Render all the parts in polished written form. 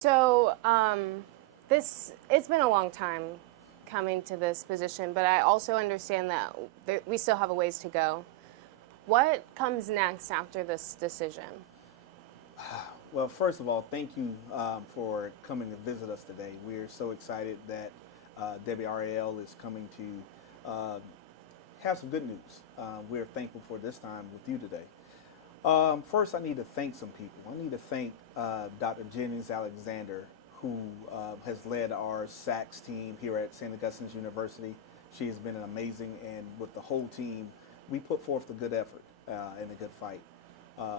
So, it's been a long time coming to this position, but I also understand that we still have a ways to go. What comes next after this decision? Well, first of all, thank you for coming to visit us today. We're so excited that WRAL is coming to have some good news. We're thankful for this time with you today. First, I need to thank some people. I need to thank Dr. Jennings Alexander, who has led our SACS team here at St. Augustine's University. She has been amazing, and with the whole team, we put forth a good effort and a good fight.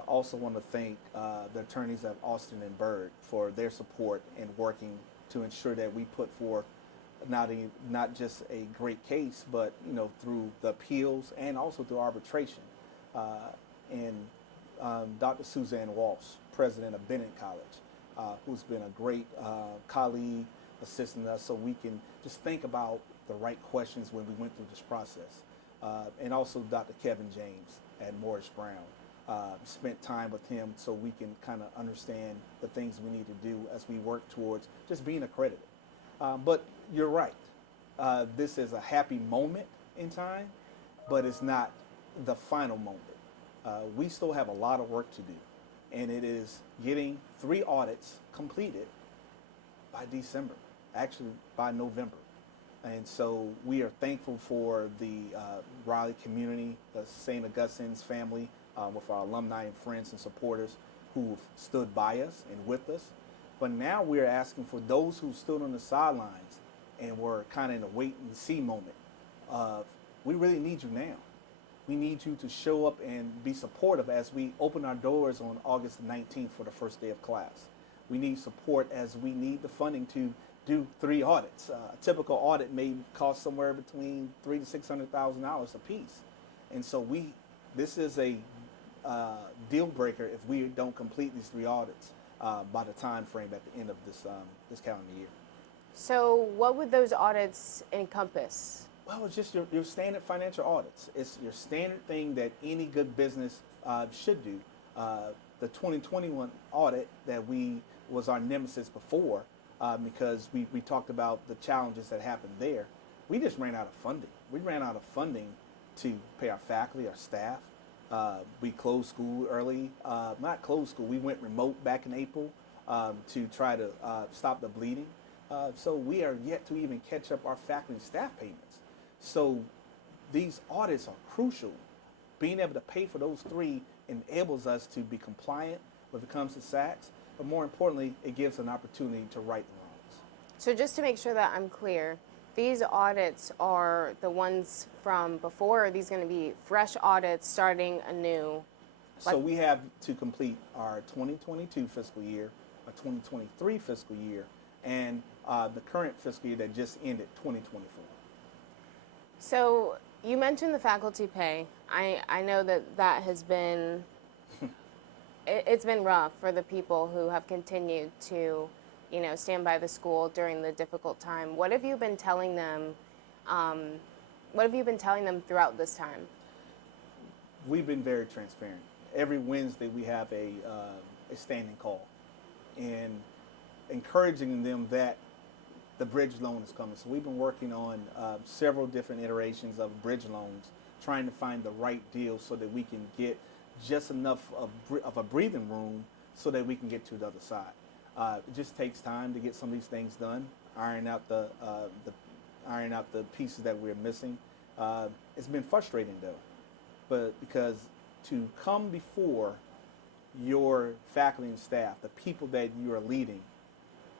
Also want to thank the attorneys of Austin and Byrd for their support in working to ensure that we put forth not just a great case, but through the appeals and also through arbitration. And Dr. Suzanne Walsh, president of Bennett College, who's been a great colleague, assisting us so we can just think about the right questions when we went through this process. And also Dr. Kevin James at Morris Brown. Spent time with him so we can kind of understand the things we need to do as we work towards just being accredited. But you're right. This is a happy moment in time, but it's not the final moment. We still have a lot of work to do, and it is getting 3 audits completed by December, actually by November. And so we are thankful for the Raleigh community, the St. Augustine's family, with our alumni and friends and supporters who've stood by us and with us. But now we're asking for those who stood on the sidelines and were kind of in a wait and see moment of, we really need you now. We need you to show up and be supportive as we open our doors on August 19th for the first day of class. We need support as we need the funding to do 3 audits. A typical audit may cost somewhere between $300,000 to $600,000 a piece. And so this is a deal breaker if we don't complete these 3 audits by the time frame at the end of this calendar year. So, what would those audits encompass? Well, it's just your standard financial audits. It's your standard thing that any good business should do. The 2021 audit that was our nemesis before because we talked about the challenges that happened there. We just ran out of funding. We ran out of funding to pay our faculty, our staff. We closed school early. Not closed school. We went remote back in April to try to stop the bleeding. So we are yet to even catch up our faculty and staff payments. So these audits are crucial. Being able to pay for those 3 enables us to be compliant when it comes to SACS, but more importantly, it gives an opportunity to right the wrongs. So, just to make sure that I'm clear, these audits are the ones from before, or are these going to be fresh audits starting anew? So we have to complete our 2022 fiscal year, our 2023 fiscal year, and the current fiscal year that just ended, 2024. So you mentioned the faculty pay. I know that has been, it's been rough for the people who have continued to, stand by the school during the difficult time. What have you been telling them? What have you been telling them throughout this time? We've been very transparent. Every Wednesday we have a standing call and encouraging them that the bridge loan is coming. So we've been working on several different iterations of bridge loans, trying to find the right deal so that we can get just enough of a breathing room so that we can get to the other side. It just takes time to get some of these things done, iron out the pieces that we're missing. It's been frustrating though, but because to come before your faculty and staff, the people that you are leading,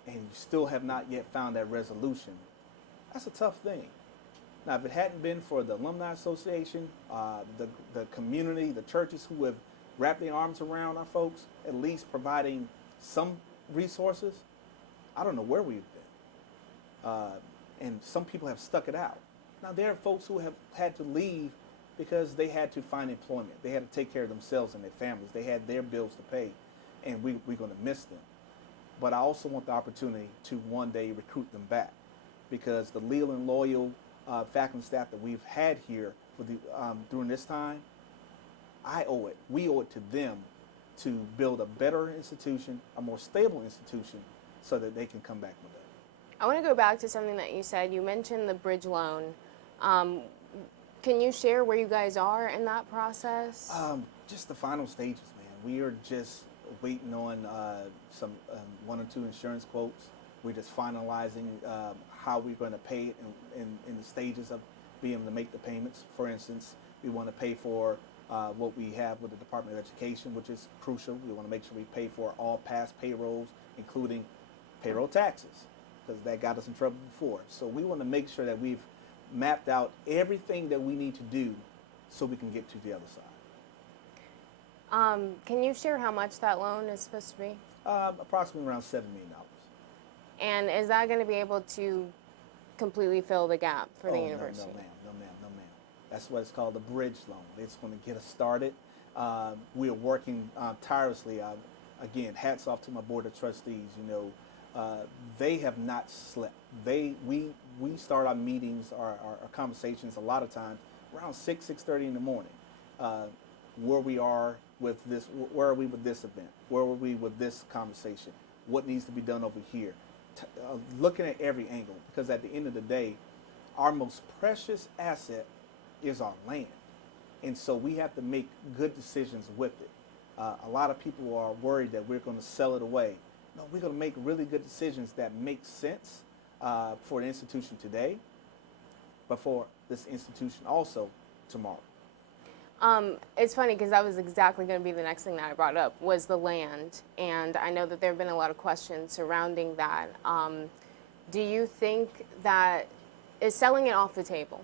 and you still have not yet found that resolution, that's a tough thing. Now, if it hadn't been for the Alumni Association, the community, the churches who have wrapped their arms around our folks, at least providing some resources, I don't know where we've been. And some people have stuck it out. Now, there are folks who have had to leave because they had to find employment. They had to take care of themselves and their families. They had their bills to pay, and we're going to miss them. But I also want the opportunity to one day recruit them back, because the leal and loyal faculty and staff that we've had here for during this time, we owe it to them to build a better institution, a more stable institution, so that they can come back with it. I want to go back to something that you said. You mentioned the bridge loan. Can you share where you guys are in that process? Just the final stages, man. We are just waiting on some one or two insurance quotes. We're just finalizing how we're going to pay it in the stages of being able to make the payments. For instance, we want to pay for what we have with the Department of Education, which is crucial. We want to make sure we pay for all past payrolls, including payroll taxes, because that got us in trouble before. So we want to make sure that we've mapped out everything that we need to do so we can get to the other side. Can you share how much that loan is supposed to be? Approximately around $7 million. And is that going to be able to completely fill the gap for the university? No, ma'am. That's what it's called, the bridge loan. It's going to get us started. We are working tirelessly. Again, hats off to my board of trustees. They have not slept. We start our meetings, our conversations a lot of times around 6:30 in the morning. Where we are with this, where are we with this event? Where are we with this conversation? What needs to be done over here? Looking at every angle, because at the end of the day, our most precious asset is our land. And so we have to make good decisions with it. A lot of people are worried that we're going to sell it away. No, we're going to make really good decisions that make sense for the institution today, but for this institution also tomorrow. It's funny because that was exactly going to be the next thing that I brought up was the land, and I know that there have been a lot of questions surrounding that. Do you think that is selling it off the table?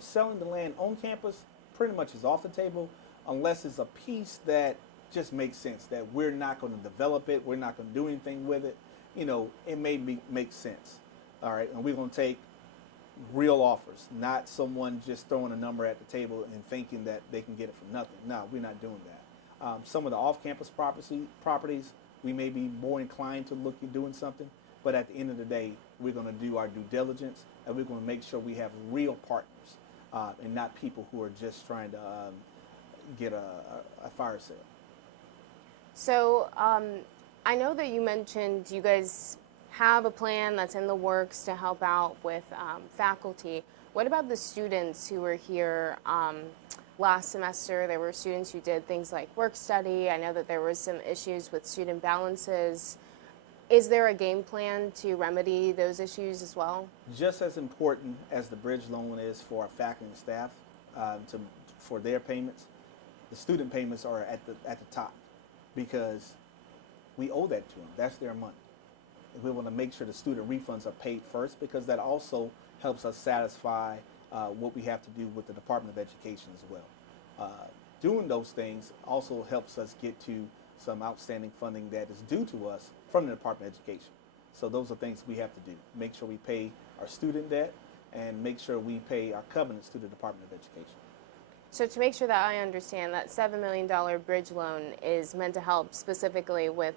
Selling the land on campus pretty much is off the table unless it's a piece that just makes sense, that we're not going to develop it, we're not going to do anything with it. It may make sense. All right, and we're going to take real offers, not someone just throwing a number at the table and thinking that they can get it for nothing. No, we're not doing that. Some of the off-campus properties, we may be more inclined to look at doing something, but at the end of the day, we're going to do our due diligence, and we're going to make sure we have real partners and not people who are just trying to get a fire sale. So I know that you mentioned you guys have a plan that's in the works to help out with faculty. What about the students who were here last semester? There were students who did things like work study. I know that there was some issues with student balances. Is there a game plan to remedy those issues as well? Just as important as the bridge loan is for our faculty and staff for their payments, the student payments are at the top because we owe that to them. That's their money. We want to make sure the student refunds are paid first because that also helps us satisfy what we have to do with the Department of Education as well. Doing those things also helps us get to some outstanding funding that is due to us from the Department of Education. So those are things we have to do. Make sure we pay our student debt and make sure we pay our covenants to the Department of Education. So to make sure that I understand, that $7 million bridge loan is meant to help specifically with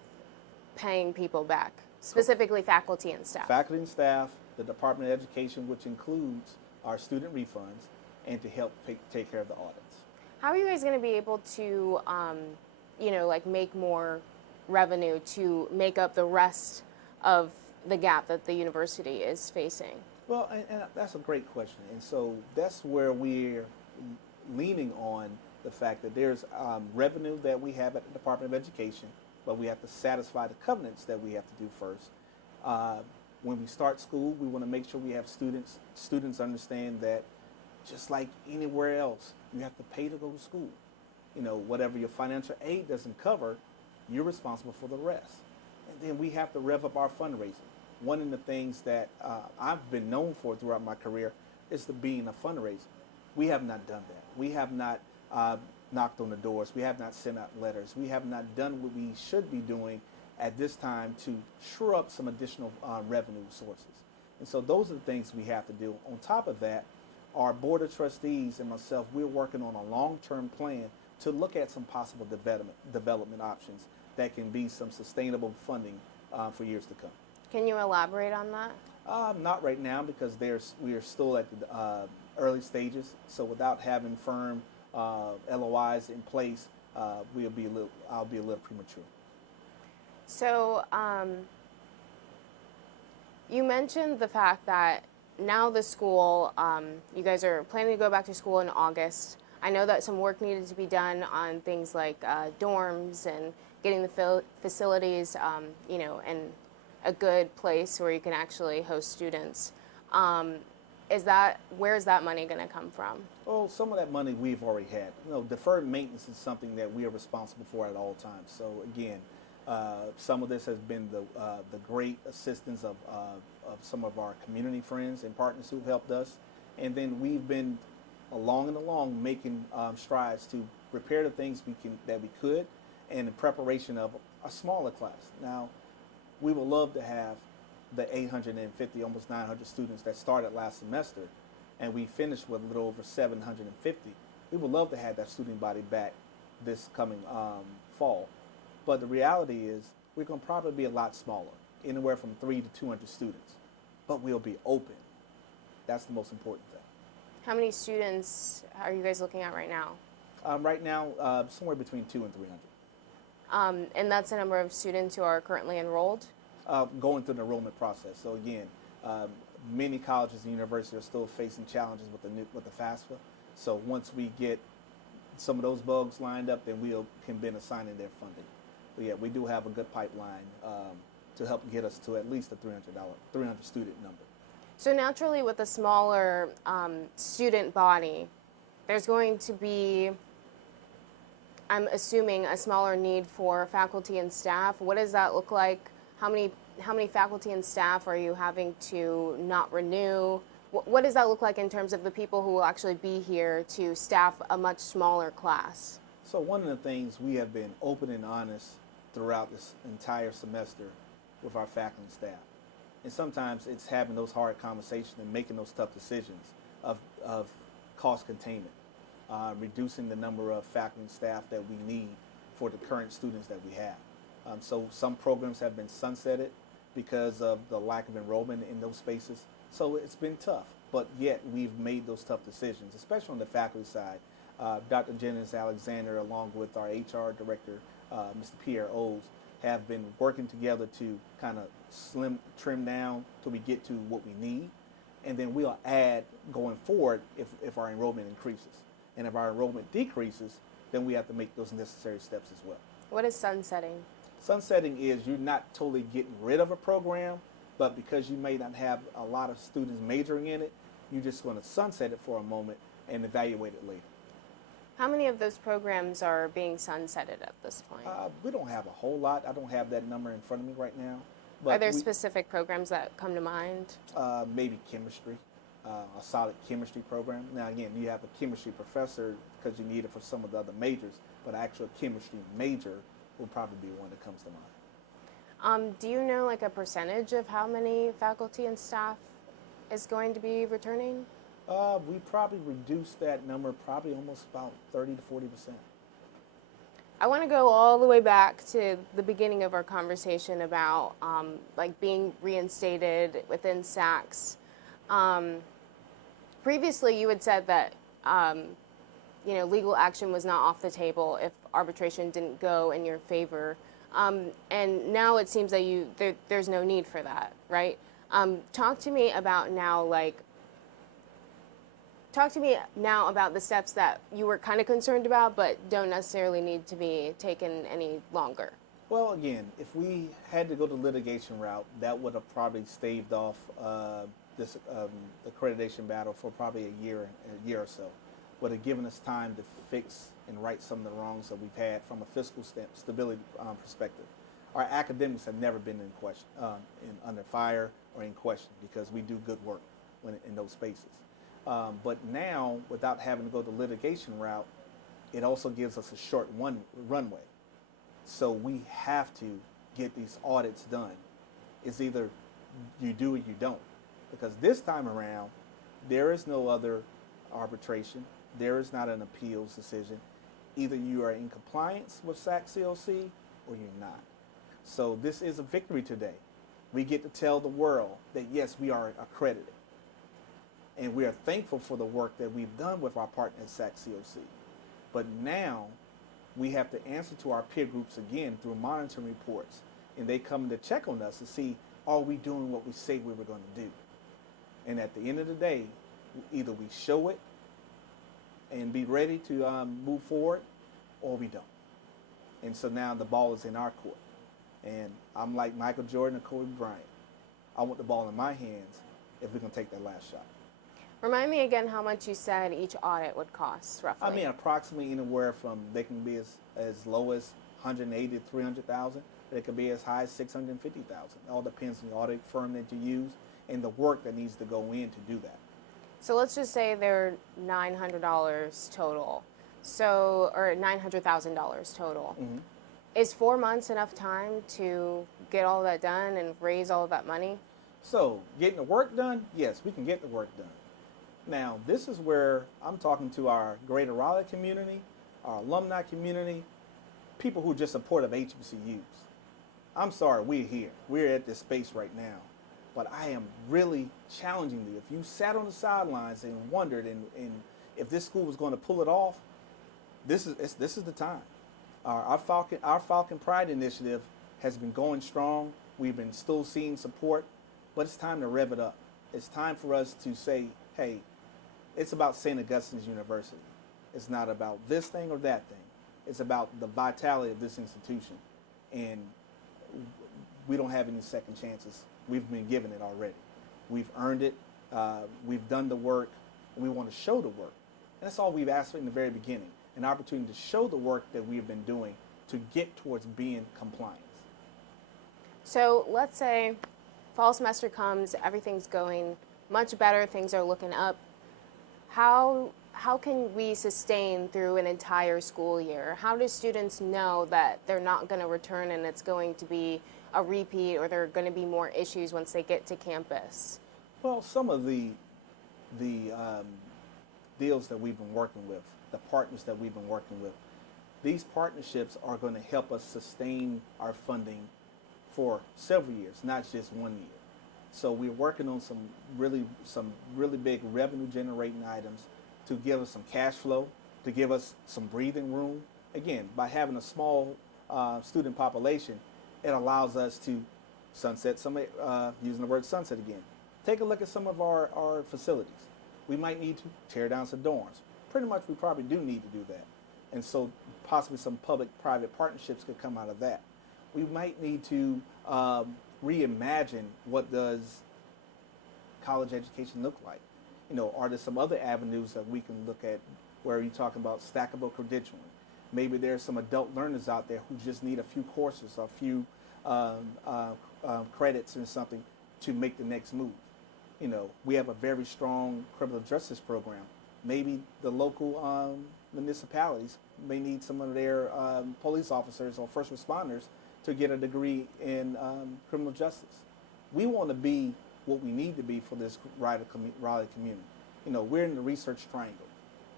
paying people back, specifically faculty and staff. Faculty and staff, the Department of Education, which includes our student refunds, and to help take care of the audits. How are you guys going to be able to, make more revenue to make up the rest of the gap that the university is facing? Well, and that's a great question. And so that's where we're leaning on the fact that there's revenue that we have at the Department of Education, but we have to satisfy the covenants that we have to do first. When we start school, we want to make sure we have students understand that just like anywhere else, you have to pay to go to school. Whatever your financial aid doesn't cover, you're responsible for the rest. And then we have to rev up our fundraising. One of the things that I've been known for throughout my career is to being a fundraiser. We have not done that. We have not knocked on the doors. We have not sent out letters. We have not done what we should be doing at this time to shore up some additional revenue sources. And so those are the things we have to do. On top of that, our board of trustees and myself, we're working on a long-term plan to look at some possible development options that can be some sustainable funding for years to come. Can you elaborate on that? Not right now because we are still at the early stages. So without having firm LOIs in place, I'll be a little premature. So You mentioned the fact that now the school, you guys are planning to go back to school in August. I know that some work needed to be done on things like dorms and getting the facilities, in a good place where you can actually host students. Where is that money going to come from? Well, some of that money we've already had. Deferred maintenance is something that we are responsible for at all times. So again, some of this has been the great assistance of some of our community friends and partners who've helped us, and then we've been along making strides to repair the things that we could, and in preparation of a smaller class. Now, we would love to have the 850, almost 900 students that started last semester, and we finished with a little over 750. We would love to have that student body back this coming fall. But the reality is we're going to probably be a lot smaller, anywhere from 300 to 200 students. But we'll be open. That's the most important thing. How many students are you guys looking at right now? Right now, somewhere between 200 and 300. And that's the number of students who are currently enrolled? Going through the enrollment process. So again, many colleges and universities are still facing challenges with the FAFSA. So once we get some of those bugs lined up, then we can begin assigning their funding. But yeah, we do have a good pipeline to help get us to at least a $300 student number. So naturally, with a smaller student body, there's going to be, I'm assuming, a smaller need for faculty and staff. What does that look like? How many faculty and staff are you having to not renew? What does that look like in terms of the people who will actually be here to staff a much smaller class? So one of the things we have been open and honest throughout this entire semester with our faculty and staff. And sometimes it's having those hard conversations and making those tough decisions of cost containment, reducing the number of faculty and staff that we need for the current students that we have. So some programs have been sunsetted because of the lack of enrollment in those spaces. So it's been tough, but yet we've made those tough decisions, especially on the faculty side. Dr. Jennings Alexander, along with our HR director, Mr. Pierre Oles, have been working together to kind of trim down till we get to what we need. And then we'll add going forward if our enrollment increases. And if our enrollment decreases, then we have to make those necessary steps as well. What is sunsetting? Sunsetting is you're not totally getting rid of a program, but because you may not have a lot of students majoring in it, you're just going to sunset it for a moment and evaluate it later. How many of those programs are being sunsetted at this point? We don't have a whole lot. I don't have that number in front of me right now. But are there specific programs that come to mind? Maybe chemistry, a solid chemistry program. Now, again, you have a chemistry professor because you need it for some of the other majors, but an actual chemistry major will probably be one that comes to mind. Do you know like a percentage of how many faculty and staff is going to be returning? We probably reduced that number probably almost about 30 to 40%. I want to go all the way back to the beginning of our conversation about like being reinstated within SACS. Previously, you had said that legal action was not off the table if arbitration didn't go in your favor, and now it seems that there's no need for that, right? Talk to me now about the steps that you were kind of concerned about, but don't necessarily need to be taken any longer. Well, again, if we had to go the litigation route, that would have probably staved off this accreditation battle for probably a year or so. Would have given us time to fix and right some of the wrongs that we've had from a fiscal stability perspective. Our academics have never been in question, under fire or in question, because we do good work in those spaces. But now, without having to go the litigation route, it also gives us a short runway. So we have to get these audits done. It's either you do or you don't. Because this time around, there is no other arbitration. There is not an appeals decision. Either you are in compliance with SAC-COC or you're not. So this is a victory today. We get to tell the world that, yes, we are accredited. And we are thankful for the work that we've done with our partner at SAC-COC. But now we have to answer to our peer groups again through monitoring reports. And they come to check on us to see, are we doing what we say we were going to do? And at the end of the day, either we show it and be ready to move forward, or we don't. And so now the ball is in our court. And I'm like Michael Jordan or Kobe Bryant. I want the ball in my hands if we can take that last shot. Remind me again how much you said each audit would cost, roughly. I mean, approximately anywhere from, they can be as low as 180 to 300,000. They could be as high as 650,000. It all depends on the audit firm that you use and the work that needs to go in to do that. So let's just say they're $900 total, so, or $900,000 total. Mm-hmm. Is 4 months enough time to get all that done and raise all of that money? So getting the work done, yes, we can get the work done. Now, this is where I'm talking to our greater Raleigh community, our alumni community, people who just supportive HBCUs. I'm sorry, we're here. We're at this space right now. But I am really challenging you. If you sat on the sidelines and wondered and if this school was going to pull it off, this is the time. Our Falcon Pride initiative has been going strong. We've been still seeing support, but it's time to rev it up. It's time for us to say, hey, it's about St. Augustine's University. It's not about this thing or that thing. It's about the vitality of this institution. And we don't have any second chances. We've been given it already. We've earned it. We've done the work. And we want to show the work. And that's all we've asked for in the very beginning, an opportunity to show the work that we've been doing to get towards being compliant. So let's say fall semester comes, everything's going much better, things are looking up. How can we sustain through an entire school year? How do students know that they're not going to return and it's going to be a repeat, or there are going to be more issues once they get to campus? Well, some of the deals that we've been working with, the partners that we've been working with, these partnerships are going to help us sustain our funding for several years, not just 1 year. So we're working on some really big revenue generating items to give us some cash flow, to give us some breathing room. Again, by having a small student population, it allows us to sunset some, using the word sunset again. Take a look at some of our facilities. We might need to tear down some dorms. Pretty much we probably do need to do that. And so possibly some public-private partnerships could come out of that. We might need to reimagine what does college education look like. You know, are there some other avenues that we can look at where you talk about stackable credentialing? Maybe there's some adult learners out there who just need a few courses, a few credits and something to make the next move. You know, we have a very strong criminal justice program. Maybe the local municipalities may need some of their police officers or first responders to get a degree in criminal justice. We want to be what we need to be for this Raleigh community. You know, we're in the research triangle.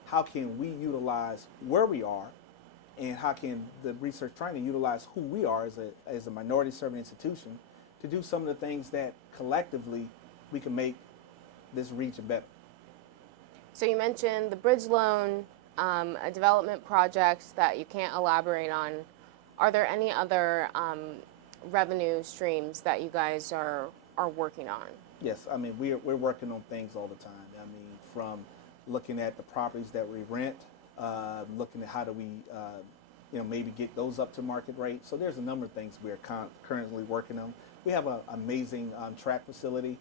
How can we utilize where we are, and how can the research triangle utilize who we are as a minority serving institution to do some of the things that collectively we can make this region better? So you mentioned the bridge loan, a development project that you can't elaborate on. Are there any other revenue streams that you guys are working on? Yes, I mean, we're working on things all the time. I mean, from looking at the properties that we rent, looking at how do we, maybe get those up to market rate. So there's a number of things we're currently working on. We have an amazing track facility.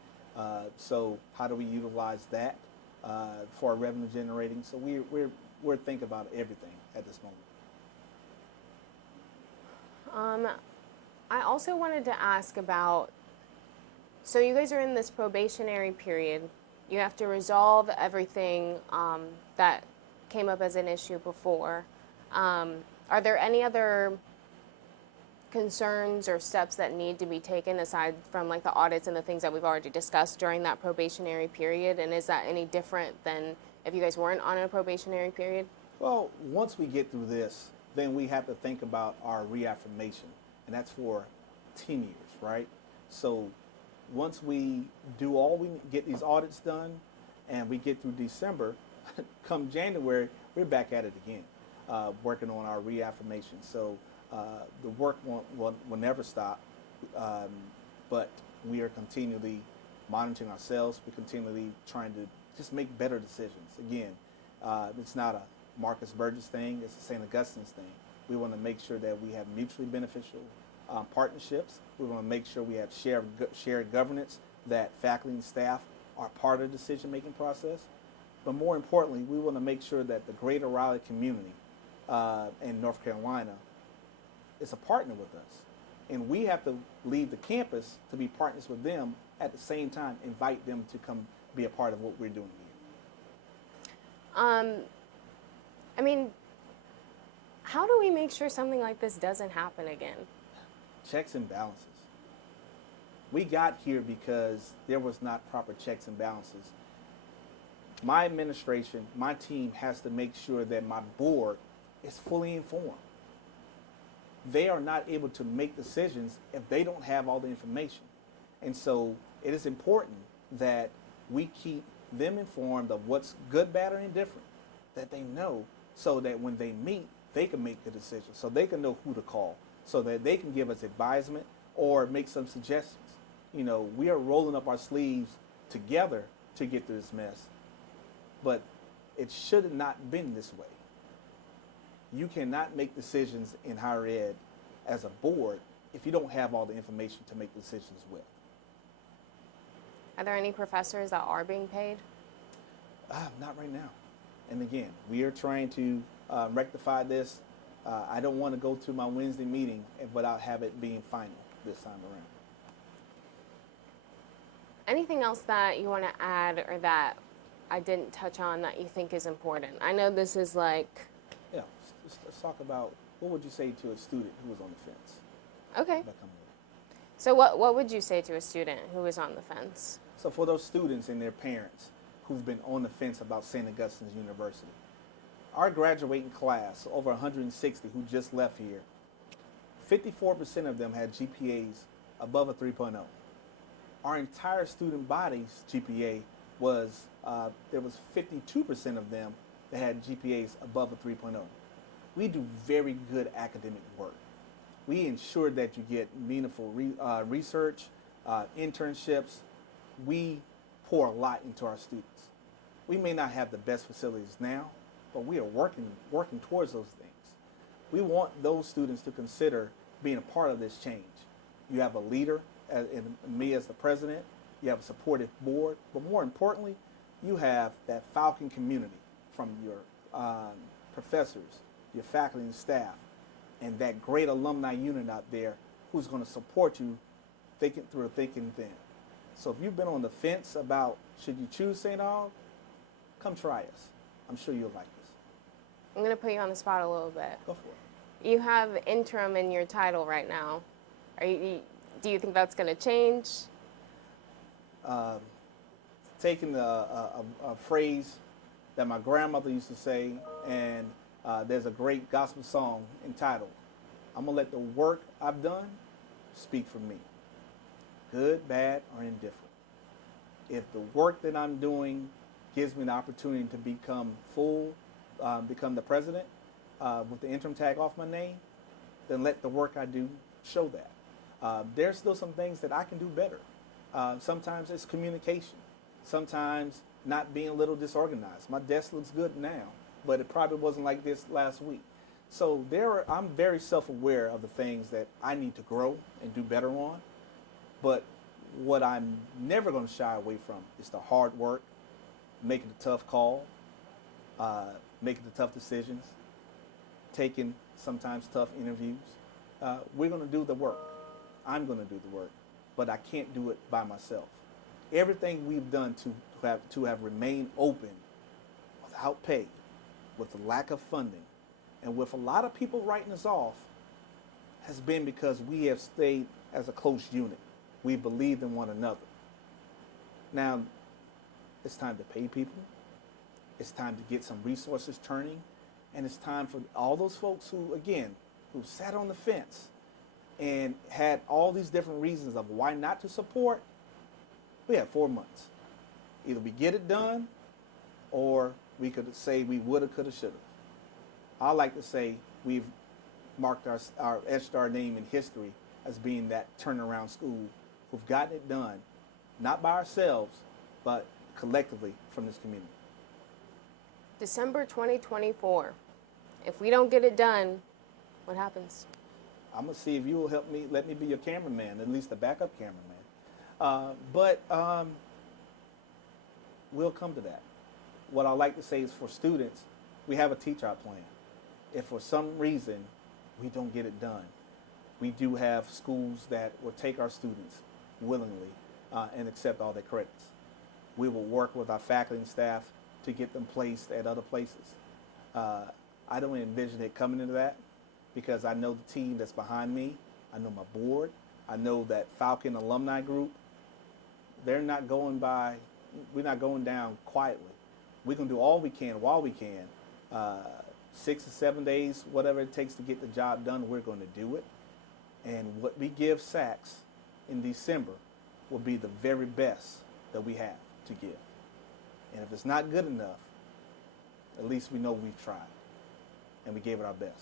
So how do we utilize that for our revenue generating? So we're thinking about everything at this moment. I also wanted to ask about, so you guys are in this probationary period. You have to resolve everything that came up as an issue before. Are there any other concerns or steps that need to be taken aside from like the audits and the things that we've already discussed during that probationary period? And is that any different than if you guys weren't on a probationary period? Well, once we get through this, then we have to think about our reaffirmation, and that's for 10 years, right? So once we get these audits done and we get through December, come January, we're back at it again, working on our reaffirmation. So the work will never stop, but we are continually monitoring ourselves. We're continually trying to just make better decisions. Again, it's not a Marcus Burgess thing. It's a St. Augustine's thing. We want to make sure that we have mutually beneficial partnerships. We want to make sure we have shared governance, that faculty and staff are part of the decision-making process. But more importantly, we want to make sure that the greater Raleigh community in North Carolina is a partner with us. And we have to leave the campus to be partners with them, at the same time invite them to come be a part of what we're doing here. I mean, how do we make sure something like this doesn't happen again? Checks and balances. We got here because there was not proper checks and balances. My administration, my team has to make sure that my board is fully informed. They are not able to make decisions if they don't have all the information. And so it is important that we keep them informed of what's good, bad, or indifferent, that they know, so that when they meet, they can make the decision, so they can know who to call, so that they can give us advisement or make some suggestions. You know, we are rolling up our sleeves together to get through this mess, but it should have not been this way. You cannot make decisions in higher ed as a board if you don't have all the information to make decisions with. Are there any professors that are being paid? Not right now. And again, we are trying to rectify this. I don't want to go to my Wednesday meeting without have it being final this time around. Anything else that you want to add or that I didn't touch on that you think is important? I know this is like... Yeah, let's talk about, what would you say to a student who was on the fence? Okay. About coming here? So what would you say to a student who is on the fence? So for those students and their parents who've been on the fence about St. Augustine's University, our graduating class, over 160 who just left here, 54% of them had GPAs above a 3.0. Our entire student body's GPA was, there was 52% of them that had GPAs above a 3.0. We do very good academic work. We ensure that you get meaningful research, internships. We pour a lot into our students. We may not have the best facilities now, but we are working towards those things. We want those students to consider being a part of this change. You have a leader, in me as the president. You have a supportive board, but more importantly, you have that Falcon community from your professors, your faculty and staff, and that great alumni unit out there who's going to support you through thick and thin. So if you've been on the fence about should you choose St. Aug, come try us. I'm sure you'll like us. I'm going to put you on the spot a little bit. Go for it. You have interim in your title right now. Do you think that's going to change? Taking a phrase that my grandmother used to say, and there's a great gospel song entitled, "I'm going to let the work I've done speak for me, good, bad, or indifferent." If the work that I'm doing gives me the opportunity to become the president with the interim tag off my name, then let the work I do show that. There's still some things that I can do better. Sometimes it's communication. Sometimes not being a little disorganized. My desk looks good now, but it probably wasn't like this last week. So I'm very self-aware of the things that I need to grow and do better on. But what I'm never going to shy away from is the hard work, making the tough call, making the tough decisions, taking sometimes tough interviews. We're going to do the work. I'm going to do the work, but I can't do it by myself. Everything we've done to have remained open without pay, with the lack of funding, and with a lot of people writing us off, has been because we have stayed as a close unit. We believed in one another. Now, it's time to pay people. It's time to get some resources turning. And it's time for all those folks who sat on the fence and had all these different reasons of why not to support. We had 4 months. Either we get it done, or we could say we woulda, coulda, shoulda. I like to say we've marked etched our name in history as being that turnaround school who've gotten it done, not by ourselves, but collectively from this community. December 2024. If we don't get it done, what happens? I'm going to see if you will help me, let me be your cameraman, at least the backup cameraman. We'll come to that. What I like to say is for students, we have a teach-out plan. If for some reason we don't get it done, we do have schools that will take our students willingly and accept all their credits. We will work with our faculty and staff to get them placed at other places. I don't envision it coming into that because I know the team that's behind me. I know my board. I know that Falcon alumni group. They're not going by, we're not going down quietly. We're going to do all we can while we can. 6 to 7 days, whatever it takes to get the job done, we're going to do it. And what we give SACs in December will be the very best that we have to give. And if it's not good enough, at least we know we've tried and we gave it our best.